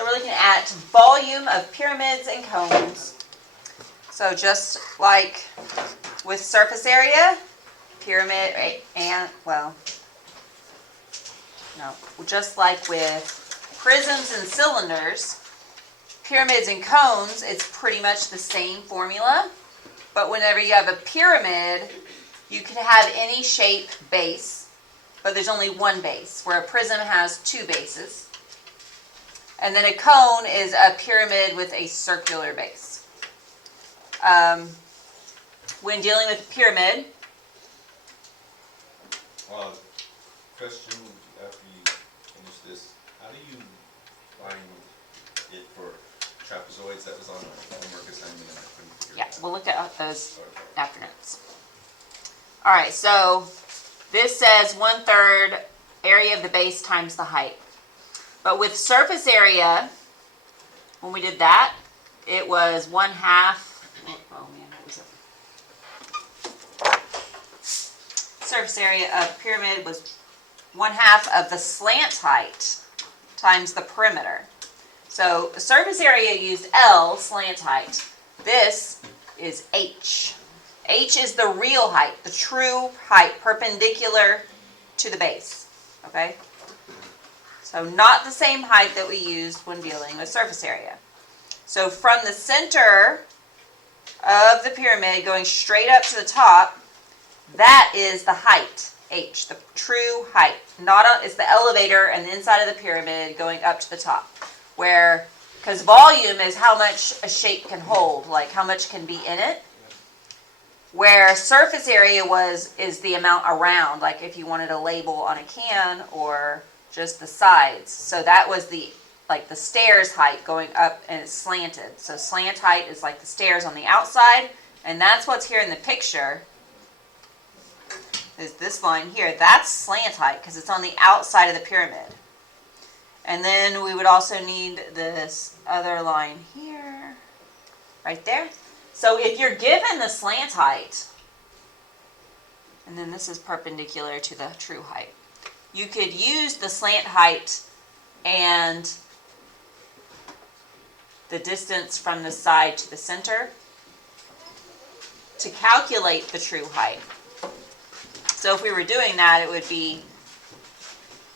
So we're looking at volume of pyramids and cones. So just like with surface area, pyramid and, well, no, just like with prisms and cylinders, pyramids and cones, it's pretty much the same formula. But whenever you have a pyramid, you can have any shape base, but there's only one base, where a prism has two bases. And then a cone is a pyramid with a circular base. When dealing with a pyramid, question after you finish this, how do you find it for trapezoids? That was on my homework assignment and I couldn't figure it out. we'll look at those after notes. All right, so this says 1/3 area of the base times the height. But with surface area, when we did that, it was 1/2. Oh man, what was it? Surface area of pyramid was 1/2 of the slant height times the perimeter. So surface area used L, slant height. This is H. H is the real height, the true height, perpendicular to the base. Okay? So not the same height that we used when dealing with surface area. So from the center of the pyramid going straight up to the top, that is the height, H, the true height. It's the elevator and the inside of the pyramid going up to the top. Because volume is how much a shape can hold, like how much can be in it. Where surface area is the amount around, like if you wanted a label on a can or just the sides. So that was the stairs height going up, and it's slanted. So slant height is like the stairs on the outside, and that's what's here in the picture. Is this line here. That's slant height because it's on the outside of the pyramid. And then we would also need this other line here, right there. So if you're given the slant height, and then this is perpendicular to the true height, you could use the slant height and the distance from the side to the center to calculate the true height. So if we were doing that, it would be,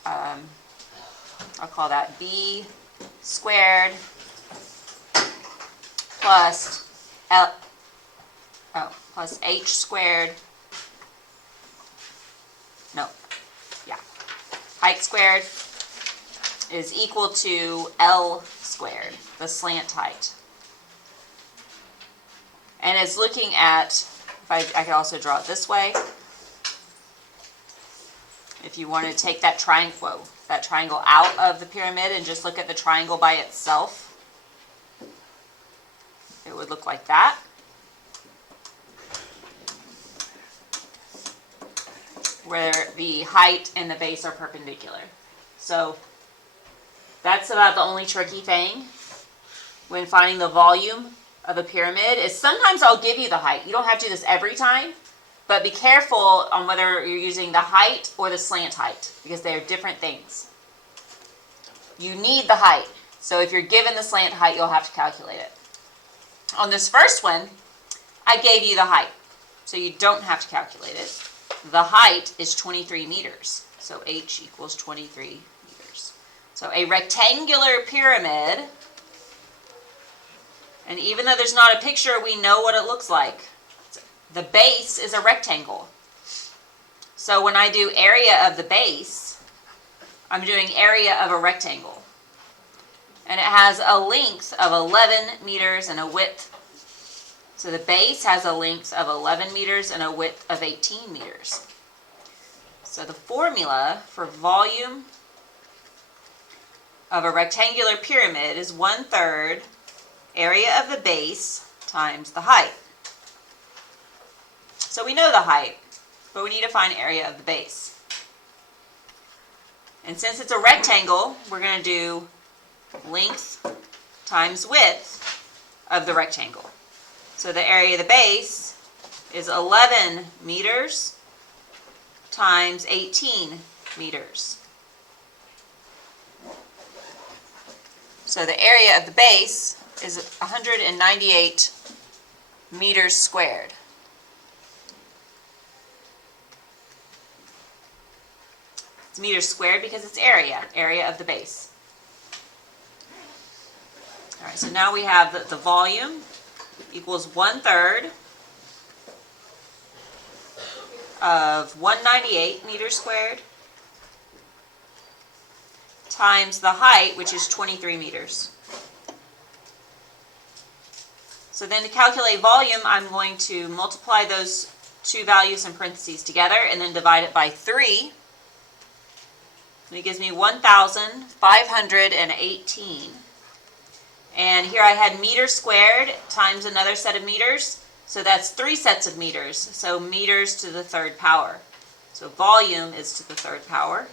I'll call that B squared plus plus H squared. No, yeah. Height squared is equal to L squared, the slant height. And it's looking at, I could also draw it this way. If you wanted to take that triangle out of the pyramid and just look at the triangle by itself, it would look like that. Where the height and the base are perpendicular. So that's about the only tricky thing when finding the volume of a pyramid is sometimes I'll give you the height. You don't have to do this every time, but be careful on whether you're using the height or the slant height because they're different things. You need the height. So if you're given the slant height, you'll have to calculate it. On this first one, I gave you the height, so you don't have to calculate it. The height is 23 meters, so H equals 23 meters. So a rectangular pyramid, and even though there's not a picture, we know what it looks like. The base is a rectangle. So when I do area of the base, I'm doing area of a rectangle. And it has a length of 11 meters and a width. So the base has a length of 11 meters and a width of 18 meters. So the formula for volume of a rectangular pyramid is 1/3 area of the base times the height. So we know the height, but we need to find area of the base. And since it's a rectangle, we're going to do length times width of the rectangle. So the area of the base is 11 meters times 18 meters. So the area of the base is 198 meters squared. It's meters squared because it's area of the base. All right, so now we have the volume equals 1/3 of 198 meters squared times the height, which is 23 meters. So then to calculate volume, I'm going to multiply those two values in parentheses together and then divide it by 3. And it gives me 1,518. And here I had meters squared times another set of meters. So that's 3 sets of meters. So meters to the 3rd power. So volume is to the 3rd power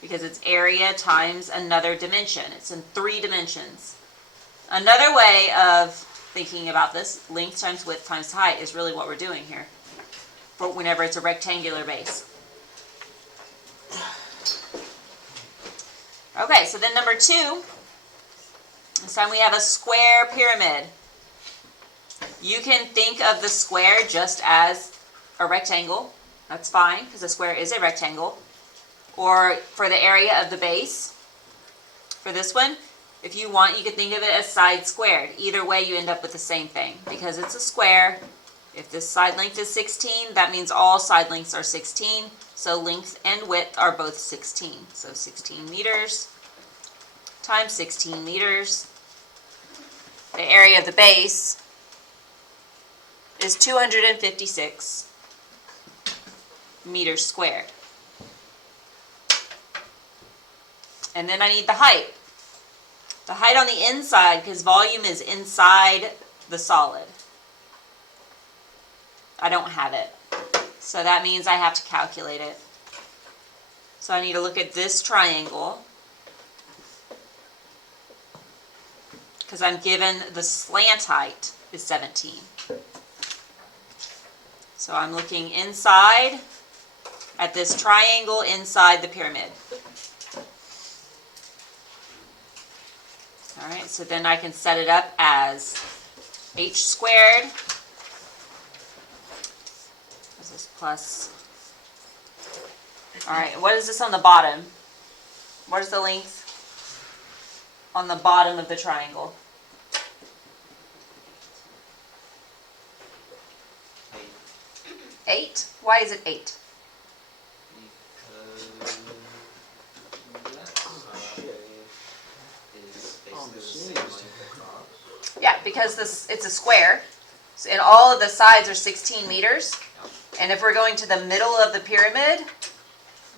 because it's area times another dimension. It's in 3 dimensions. Another way of thinking about this, length times width times height, is really what we're doing here for whenever it's a rectangular base. Okay, so then number 2, this time we have a square pyramid. You can think of the square just as a rectangle. That's fine, because a square is a rectangle. Or for the area of the base, for this one, if you want, you could think of it as side squared. Either way, you end up with the same thing. Because it's a square, if this side length is 16, that means all side lengths are 16. So length and width are both 16. So 16 meters times 16 meters. The area of the base is 256 meters squared. And then I need the height. The height on the inside, because volume is inside the solid. I don't have it. So that means I have to calculate it. So I need to look at this triangle, because I'm given the slant height is 17. So I'm looking inside at this triangle inside the pyramid. All right, so then I can set it up as h squared. This is plus. All right, what is this on the bottom? What is the length on the bottom of the triangle? 8. Why is it 8? Yeah, because it's a square, and all of the sides are 16 meters. And if we're going to the middle of the pyramid,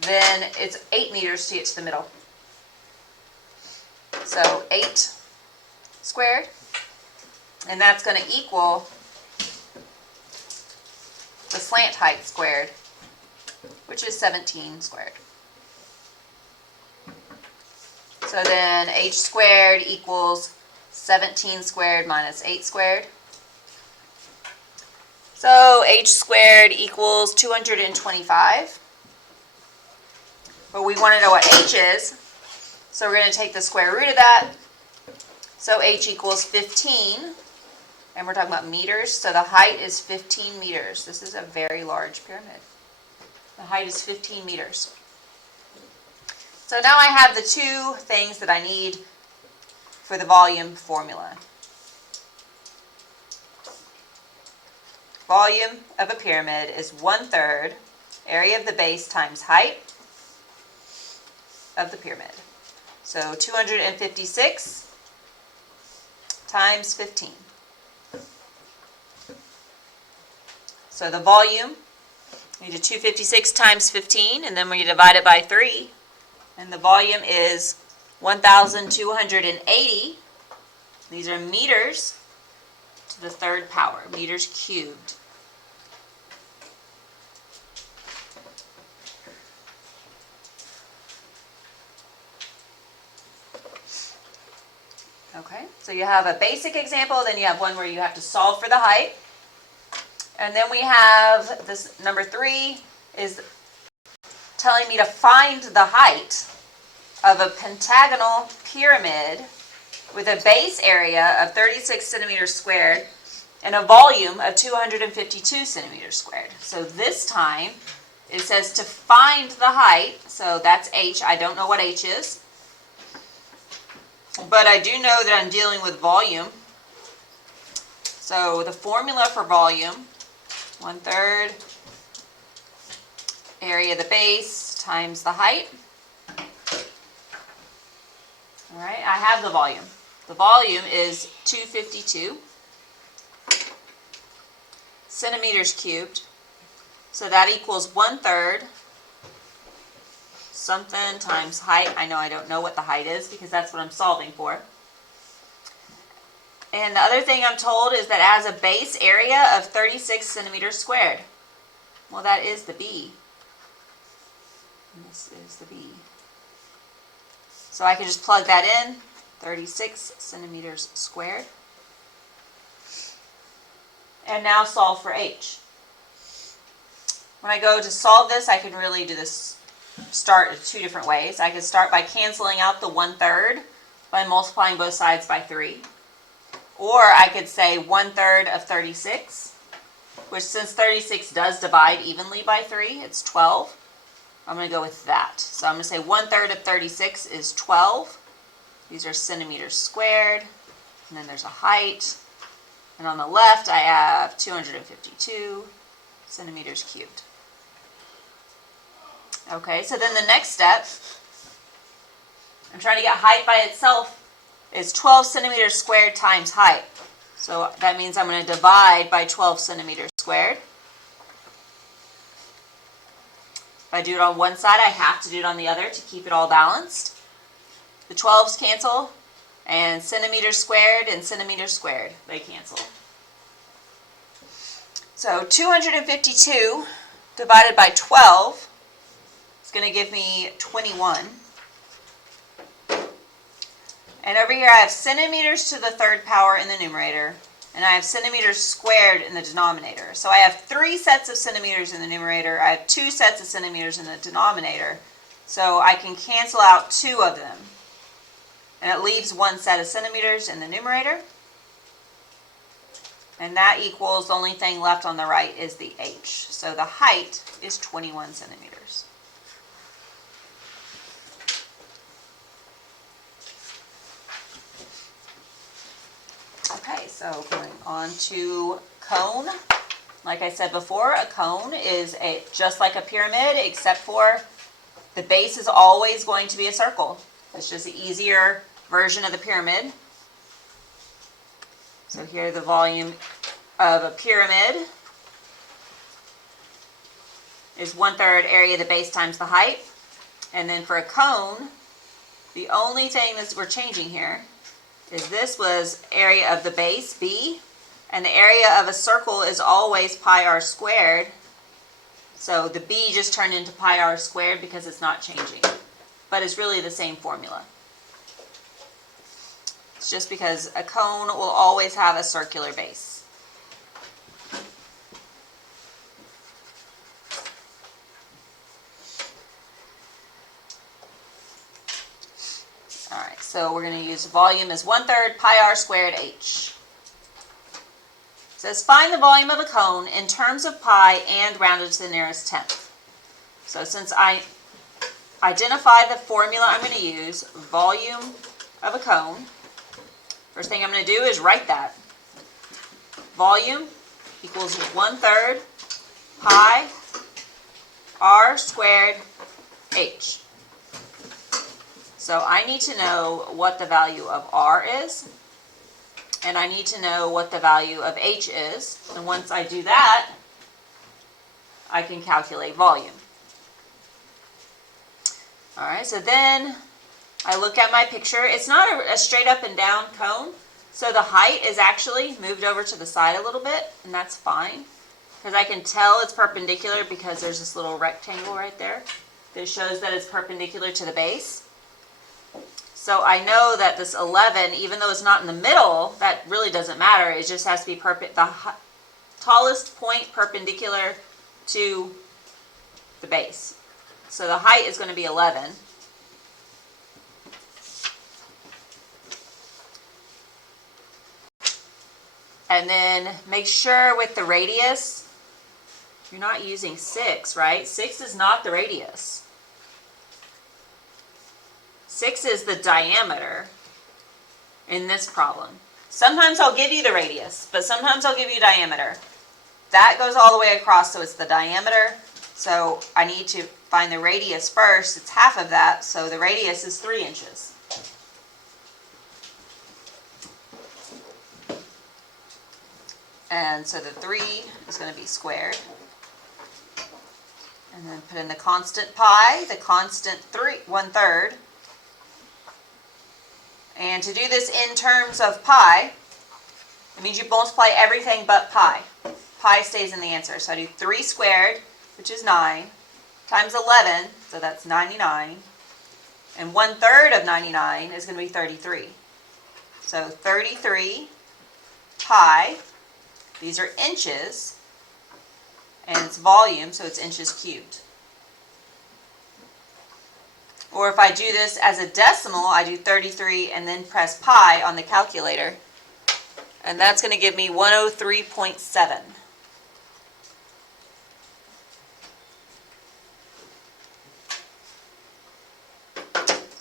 then it's 8 meters to get to the middle. So 8 squared, and that's going to equal the slant height squared, which is 17 squared. So then h squared equals 17 squared minus 8 squared. So h squared equals 225. But we want to know what h is, so we're going to take the square root of that. So h equals 15, and we're talking about meters, so the height is 15 meters. This is a very large pyramid. The height is 15 meters. So now I have the two things that I need for the volume formula. Volume of a pyramid is 1/3 area of the base times height of the pyramid. So 256 times 15. So the volume, we do 256 times 15, and then we divide it by 3. And the volume is 1,280. These are meters to the 3rd power, meters cubed. Okay, so you have a basic example, then you have one where you have to solve for the height. And then we have this number 3 is telling me to find the height of a pentagonal pyramid with a base area of 36 centimeters squared and a volume of 252 centimeters squared. So this time it says to find the height, so that's h. I don't know what h is, but I do know that I'm dealing with volume. So the formula for volume, 1/3 area of the base times the height. All right, I have the volume. The volume is 252 centimeters cubed. So that equals 1/3 something times height. I know I don't know what the height is because that's what I'm solving for. And the other thing I'm told is that it has a base area of 36 centimeters squared. Well, that is the B. And this is the B. So I can just plug that in, 36 centimeters squared. And now solve for h. When I go to solve this, I can really do this, start in two different ways. I could start by canceling out the 1/3 by multiplying both sides by 3. Or I could say 1/3 of 36, which since 36 does divide evenly by 3, it's 12. I'm going to go with that. So I'm going to say 1/3 of 36 is 12. These are centimeters squared. And then there's a height. And on the left, I have 252 centimeters cubed. Okay, so then the next step, I'm trying to get height by itself, is 12 centimeters squared times height. So that means I'm going to divide by 12 centimeters squared. If I do it on one side, I have to do it on the other to keep it all balanced. The 12s cancel, and centimeters squared and centimeters squared, they cancel. So 252 divided by 12 is going to give me 21. And over here I have centimeters to the third power in the numerator, and I have centimeters squared in the denominator. So I have 3 sets of centimeters in the numerator, I have 2 sets of centimeters in the denominator, so I can cancel out 2 of them. And it leaves 1 set of centimeters in the numerator. And that equals, the only thing left on the right is the h. So the height is 21 centimeters. Okay, so going on to cone. Like I said before, a cone is just like a pyramid, except for the base is always going to be a circle. It's just an easier version of the pyramid. So here the volume of a pyramid is 1/3 area of the base times the height. And then for a cone, the only thing that we're changing here is this was area of the base, B, and the area of a circle is always pi r squared. So the B just turned into pi r squared because it's not changing. But it's really the same formula. It's just because a cone will always have a circular base. Alright, so we're going to use volume as 1/3 pi r squared h. It says find the volume of a cone in terms of pi and rounded to the nearest tenth. So since I identify the formula I'm going to use, volume of a cone, first thing I'm going to do is write that. Volume equals 1/3 pi r squared h. So I need to know what the value of r is, and I need to know what the value of h is. And once I do that, I can calculate volume. Alright, so then I look at my picture. It's not a straight up and down cone, so the height is actually moved over to the side a little bit, and that's fine. Because I can tell it's perpendicular because there's this little rectangle right there that shows that it's perpendicular to the base. So I know that this 11, even though it's not in the middle, that really doesn't matter. It just has to be the tallest point perpendicular to the base. So the height is going to be 11. And then make sure with the radius, you're not using 6, right? 6 is not the radius. 6 is the diameter in this problem. Sometimes I'll give you the radius, but sometimes I'll give you diameter. That goes all the way across, so it's the diameter. So I need to find the radius first. It's half of that, so the radius is 3 inches. And so the 3 is going to be squared. And then put in the constant pi, the constant 1/3. And to do this in terms of pi, it means you multiply everything but pi. Pi stays in the answer. So I do 3 squared, which is 9, times 11, so that's 99. And 1/3 of 99 is going to be 33. So 33 pi, these are inches, and it's volume, so it's inches cubed. Or if I do this as a decimal, I do 33 and then press pi on the calculator, and that's going to give me 103.7.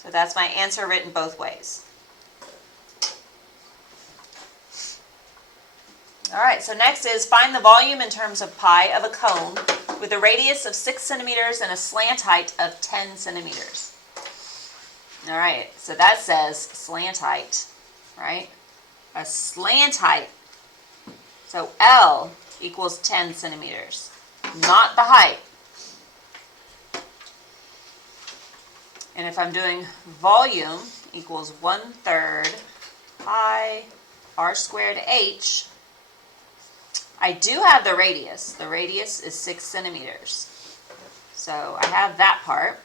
So that's my answer written both ways. All right, so next is find the volume in terms of pi of a cone with a radius of 6 centimeters and a slant height of 10 centimeters. All right, so that says slant height, right? A slant height. So L equals 10 centimeters, not the height. And if I'm doing volume equals 1/3 pi r squared h, I do have the radius. The radius is 6 centimeters. So I have that part.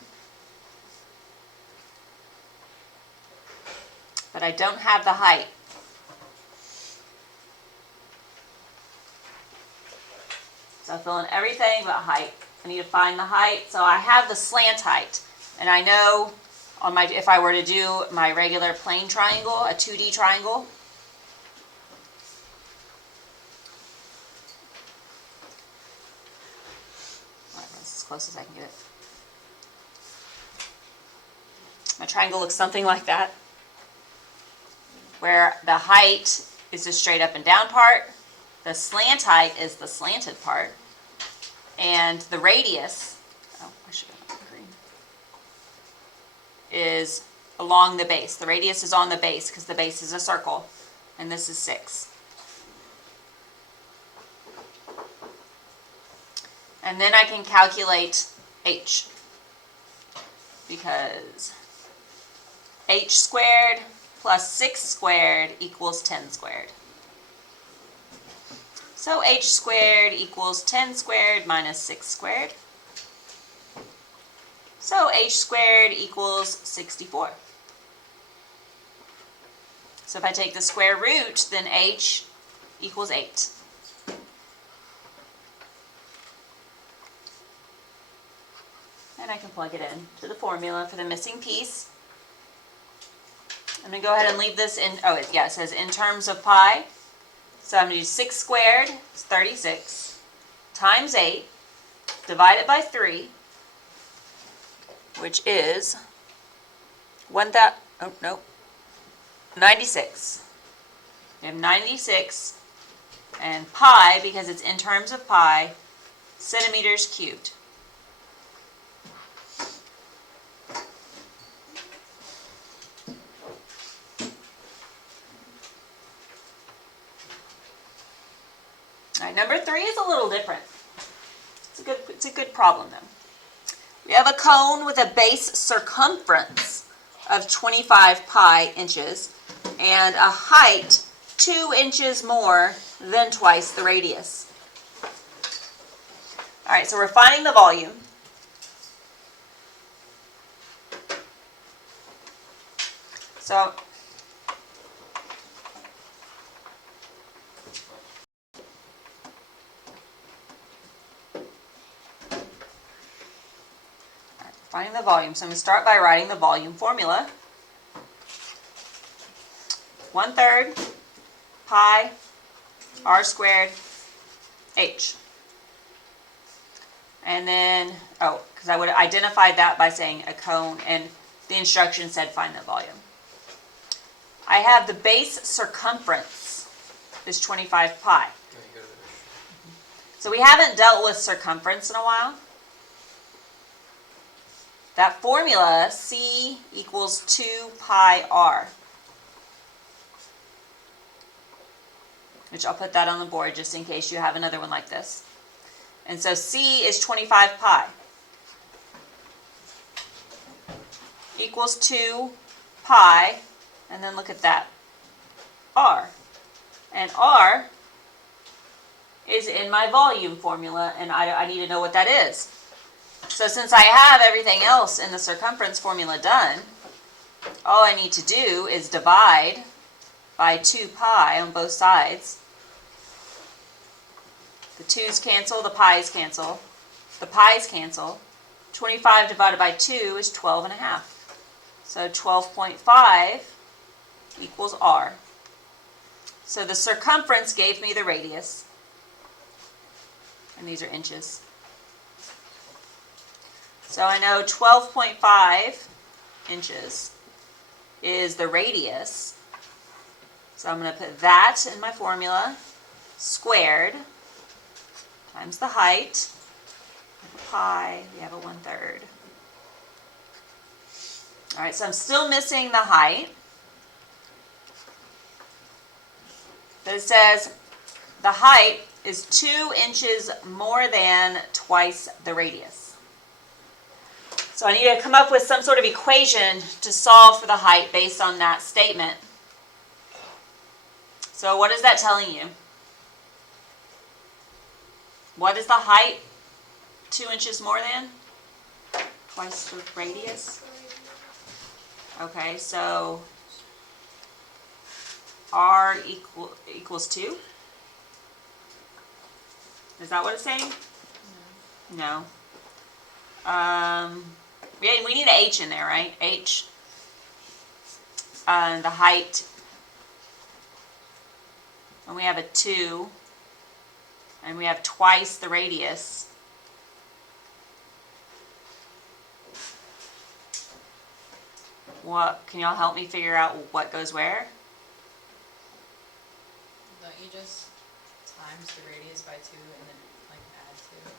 But I don't have the height. So I fill in everything but height. I need to find the height. So I have the slant height. And I know on my, if I were to do my regular plane triangle, a 2D triangle, that's as close as I can get it. My triangle looks something like that, where the height is the straight up and down part, the slant height is the slanted part, and the radius, oh, I should have done green, is along the base. The radius is on the base because the base is a circle, and this is 6. And then I can calculate h, because h squared plus 6 squared equals 10 squared. So h squared equals 10 squared minus 6 squared. So h squared equals 64. So if I take the square root, then h equals 8. And I can plug it in to the formula for the missing piece. I'm going to go ahead and leave this in, oh, yeah, it says in terms of pi. So I'm going to do 6 squared is 36 times 8, divided by 3, which is 96. We have 96, and pi, because it's in terms of pi, centimeters cubed. All right, number 3 is a little different. It's a good problem though. We have a cone with a base circumference of 25 pi inches and a height 2 inches more than twice the radius. All right, so we're finding the volume. So finding the volume. So I'm going to start by writing the volume formula. 1/3 pi R squared H. And then, oh, because I would have identified that by saying a cone, and the instruction said find the volume. I have the base circumference is 25 pi. So we haven't dealt with circumference in a while. That formula, C equals 2 pi r. Which I'll put that on the board just in case you have another one like this. And so C is 25 pi. Equals 2 pi, and then look at that, r. And r is in my volume formula, and I need to know what that is. So since I have everything else in the circumference formula done, all I need to do is divide by 2 pi on both sides. The 2's cancel, the pi's cancel, the pi's cancel. 25 divided by 2 is 12 and a half. So 12.5 equals r. So the circumference gave me the radius. And these are inches. So I know 12.5 inches is the radius. So I'm going to put that in my formula, squared, times the height, pi, we have a 1/3. All right, so I'm still missing the height. But it says the height is 2 inches more than twice the radius. So I need to come up with some sort of equation to solve for the height based on that statement. So what is that telling you? What is the height 2 inches more than? Twice the radius? Okay, so r equals 2? Is that what it's saying? No. We need an h in there, right? H. The height. And we have a 2. And we have twice the radius. What, can y'all help me figure out what goes where? Don't you just times the radius by 2 and then like add 2?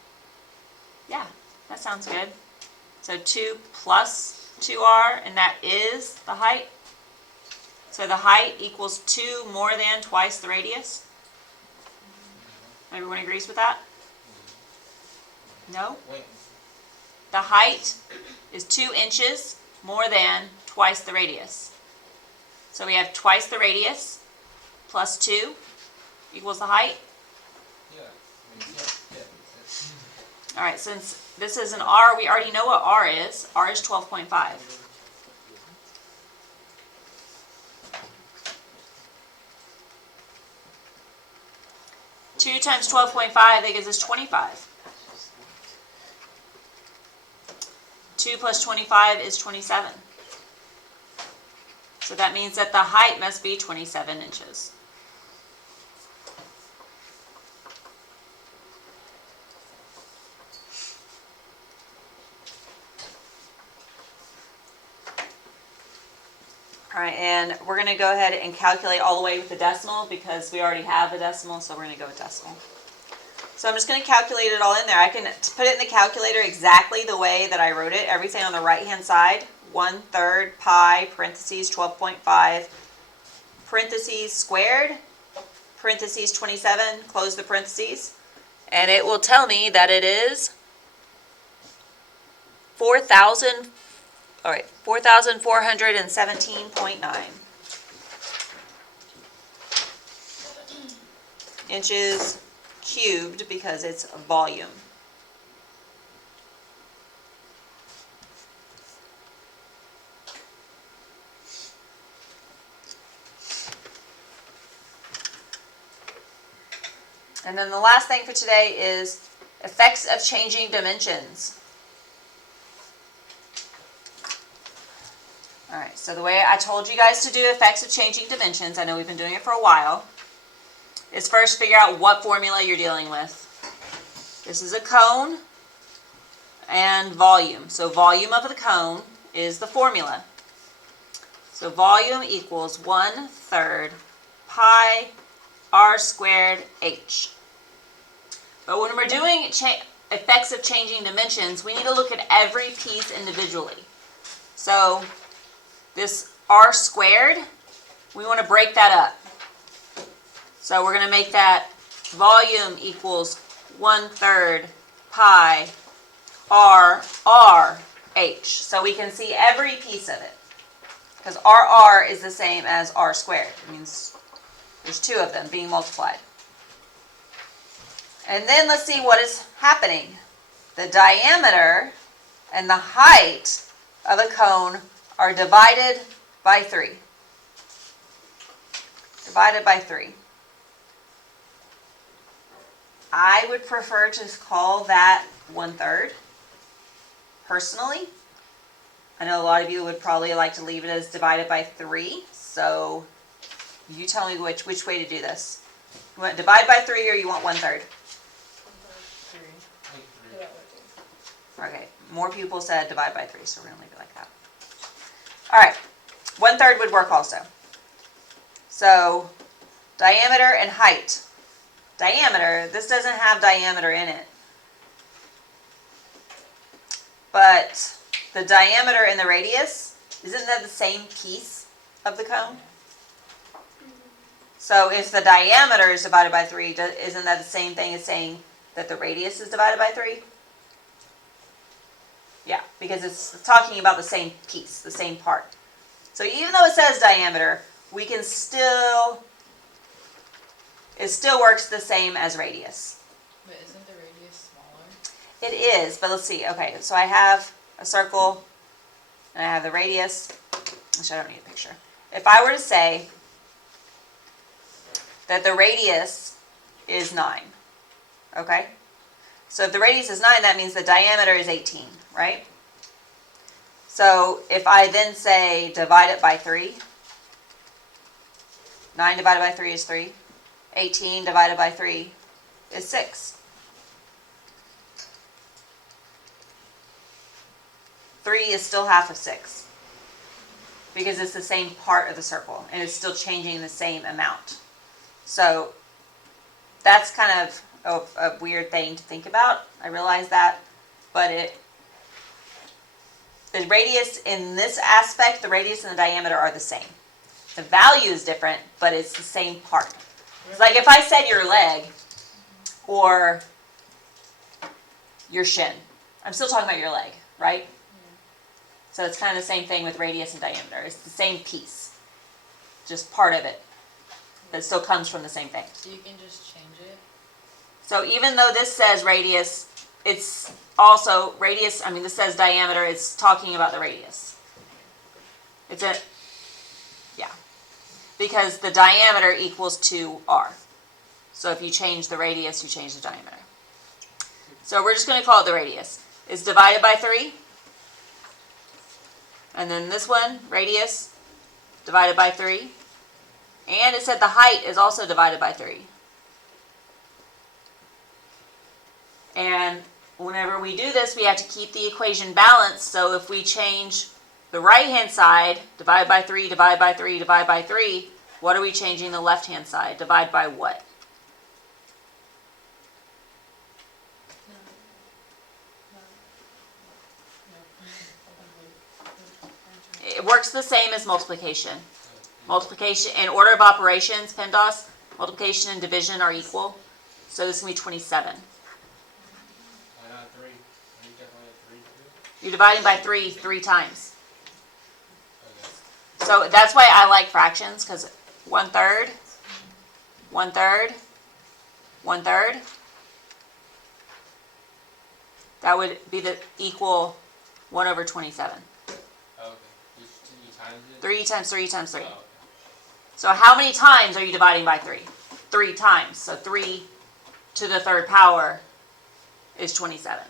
Yeah, that sounds good. So 2 plus 2r, and that is the height. So the height equals 2 more than twice the radius. Everyone agrees with that? No? Wait. The height is 2 inches more than twice the radius. So we have twice the radius plus 2 equals the height. Yeah. Yeah. All right, since this is an r, we already know what r is. R is 12.5. Two times 12.5, that gives us 25. 2 plus 25 is 27. So that means that the height must be 27 inches. All right, and we're going to go ahead and calculate all the way with the decimal because we already have a decimal, so we're going to go with decimal. So I'm just going to calculate it all in there. I can put it in the calculator exactly the way that I wrote it. Everything on the right-hand side, 1/3 pi, parentheses 12.5, parentheses squared, parentheses 27, close the parentheses. And it will tell me that it is 4,417.9 inches cubed because it's volume. And then the last thing for today is effects of changing dimensions. Alright, so the way I told you guys to do effects of changing dimensions, I know we've been doing it for a while, is first figure out what formula you're dealing with. This is a cone and volume. So volume of the cone is the formula. So volume equals 1/3 pi r squared h. But when we're doing effects of changing dimensions, we need to look at every piece individually. So this r squared, we want to break that up. So we're going to make that volume equals 1/3 pi r h. So we can see every piece of it. Because r is the same as r squared. It means there's two of them being multiplied. And then let's see what is happening. The diameter and the height of a cone are divided by 3. Divided by 3. I would prefer to call that 1/3, personally. I know a lot of you would probably like to leave it as divided by 3, so you tell me which way to do this. You want divide by 3 or you want 1/3? 3. Okay, more people said divide by 3, so we're going to leave it like that. Alright, 1/3 would work also. So, diameter and height. Diameter, this doesn't have diameter in it. But the diameter and the radius, isn't that the same piece of the cone? So if the diameter is divided by 3, isn't that the same thing as saying that the radius is divided by 3? Yeah, because it's talking about the same piece, the same part. So even though it says diameter, we can still, it still works the same as radius. But isn't the radius smaller? It is, but let's see. Okay, so I have a circle, and I have the radius, which I don't need a picture. If I were to say that the radius is 9, okay? So if the radius is 9, that means the diameter is 18, right? So if I then say divide it by 3, 9 divided by 3 is 3. 18 divided by 3 is 6. 3 is still half of 6 because it's the same part of the circle and it's still changing the same amount. So that's kind of a weird thing to think about. I realize that, but the radius in this aspect, the radius and the diameter are the same. The value is different, but it's the same part. It's like if I said your leg or your shin, I'm still talking about your leg, right? So it's kind of the same thing with radius and diameter. It's the same piece, just part of it. But it still comes from the same thing. So you can just change it? So even though this says radius, it's also radius, I mean this says diameter, it's talking about the radius. It's a, yeah. Because the diameter equals 2r. So if you change the radius, you change the diameter. So we're just going to call it the radius. It's divided by 3. And then this one, radius, divided by 3. And it said the height is also divided by 3. And whenever we do this, we have to keep the equation balanced. So if we change the right-hand side, divide by 3, divide by 3, divide by 3, what are we changing the left-hand side? Divide by what? It works the same as multiplication. Multiplication, in order of operations, PEMDAS, multiplication and division are equal. So this is going to be 27. I got 3. Are you definitely at 3 too? You're dividing by 3 times. Okay. So that's why I like fractions, because 1/3, 1/3, 1/3. That would be the equal 1/27. Okay. Just 2 times it? 3 times 3 times 3. Oh, okay. So how many times are you dividing by 3? 3 times. So 3 to the 3rd power is 27.